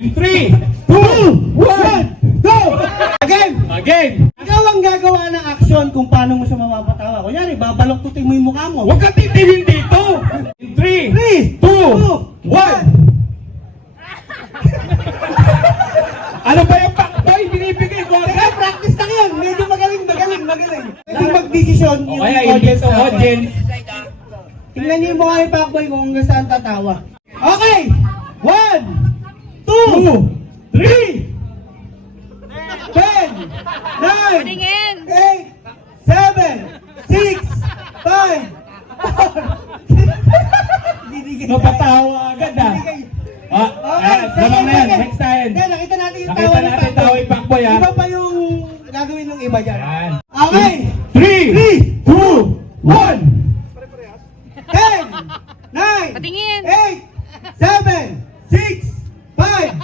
In 3, 2, 1, go! Again! Ikaw ang gagawa ng action kung paano mo siya mapapatawa. Kunyari, babaloktutin mo yung mukha mo. Huwag kang titilin dito! In 3, 2, 1! Ano ba yung pakboy? Binibigay ko Teka, agad? practice lang yun. Medyo magaling. Pwede mag-desisyon O yung kaya hindi audience sa natin. audience. Tingnan niyo yung mukha ni Pacboy kung hanggang saan tatawa. Okay! 1, 2, 3, 10, 9, 8, 7, 6, 5, 4. Napatawa agad ah. Lamang na yan. Next time. Hindi, nakita natin yung Nakita tawa ni natin tawa ni Pacboy ah. Iba pa yung gagawin ng iba dyan. Yan. Okay! 3, 2, 1! 10, 9, Patingin. 8, 7, 6, 5,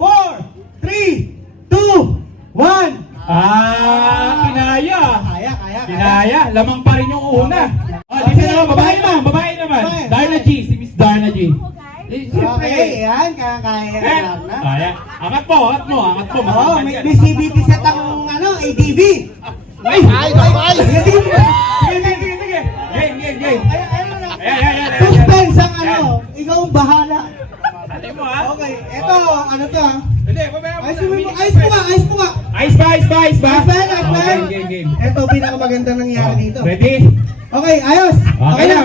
4, 3, 2, 1. Kinaya. Kaya. Kinaya. Lamang pa rin yung una. Dito naman, babae naman. Darna G, si Miss Darna G. Okay, yan. Kaya lang na. Kaya. Angat mo. Oo, may CBT set ang ADV. Ay! ADV. Sige. Game. Ayan. Suspense ang ikaw ang bahala. Atin mo ha? Okay, eto, ano to ha? Hindi, babaya mo. Ice po nga. Ice ba? Game. Eto, pinakamaganda nangyari dito. Ready? Okay, ayos. Okay na.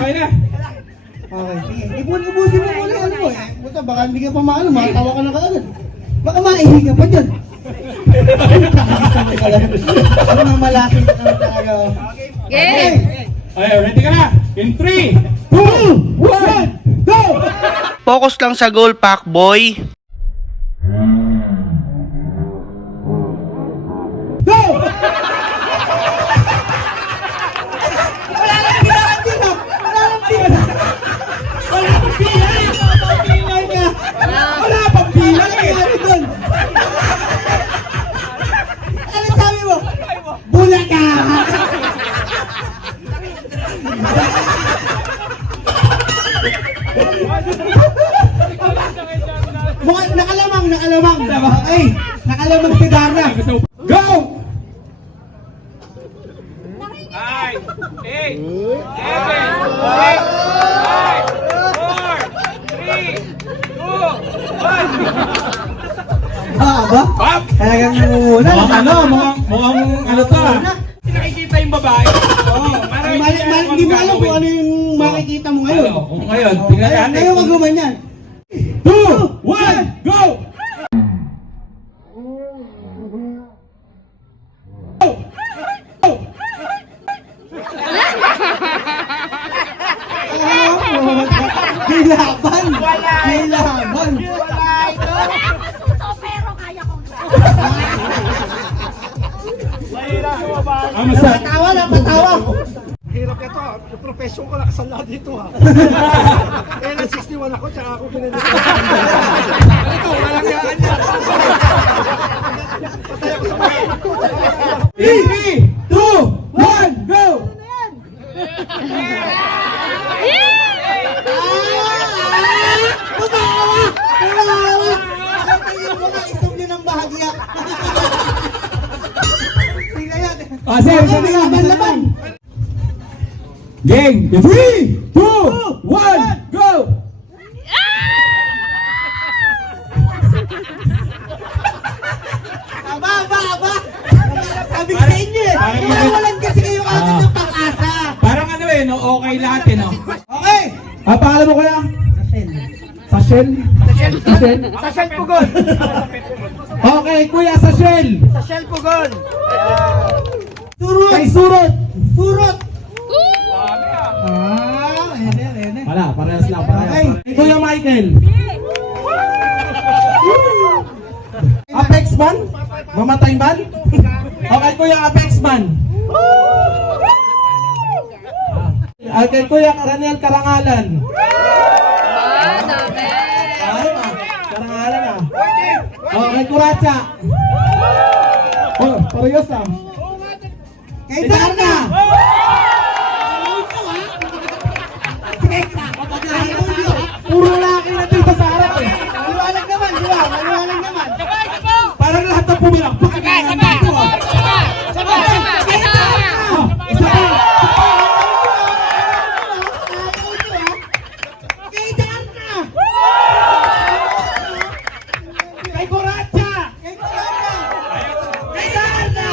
Okay, sige. Ibusin mo muna ano mo. Buta, baka hindi ka pa maano, makatawa ka na kaagad. Baka maihi ka pa dyan. Ano na malaking ka na talaga. Okay. Okay, ready ka na? In 3, 2, 1, go! Focus lang sa goal, Pacboy. Go! Wala lang bilangan dito! Wala pang bilang eh! Ano sabi mo? Bulaga! Mukhang nakalamang. Okay, nakalamang si Darna. Go! 9, 8, 7, 6, 5, 4, 3, 2, 1. Ba? Pap! Talagang muna. Mukhang ano to ah. Nakikita yung babae. Hindi mo alam kung ano yung makikita mo ngayon. Ngayon, tingnan natin. Ngayon wag gumanyan. 2, 1, go! May laban. Pero kaya kong Napatawa. Hirap ito ha. Yung profession ko nakasala dito ha. Kailan 61 ako, tsaka ako pinanito. Ito, walang yaan yan. Patay ako sa mga. 3, 2, 1, go! Nakatawa. Tingnan mo nga, istom niyo ng bahagya. Tingnan yan. Sir, May laban. Game! 3, 2, 1, go! Aba. Sabi ko sa inyo eh. Walan kasi kayo agad ng pang-asa. Parang ano eh, no? Okay lahat eh, no? Okay. Pangalan mo kuya? Sashel. Sa Pugon! Okay, kuya, Sashel. Sa Pugon! Surot. Kay Surot. Ene. Wala, parehas lang. Okay. Kay Kuya Michael. Apex Man? Mamatay man? Okay, Kuya Apex Man. Okay, Kuya Raniel Karangalan. Karangalan ah. Okay, Kuracha. Oh, parehas ah. Kay Darna. Puro laki na dito sa harap eh. Maliwanag naman, di ba? Maliwanag Kay Coracha! Kay Colata! Kay Darna!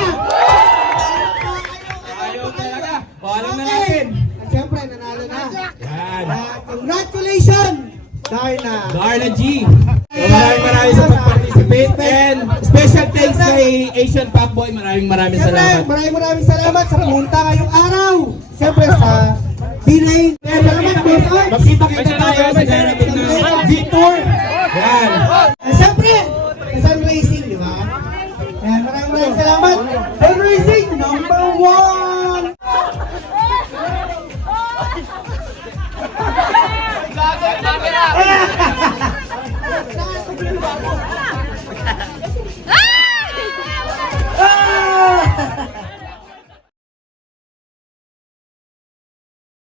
Ayaw talaga. Paalam na natin. At syempre, nanalo na. Yan. Congratulations! Darna! Darna G. Maraming sa pag-participate. And special thanks kay Asian Pacboy. Maraming Siyempre, salamat. maraming salamat sa pumunta ngayong araw. Siyempre sa D-Lane. Salamat, boss. Magkita-kita tayo sa darating na V-Tour. Yan.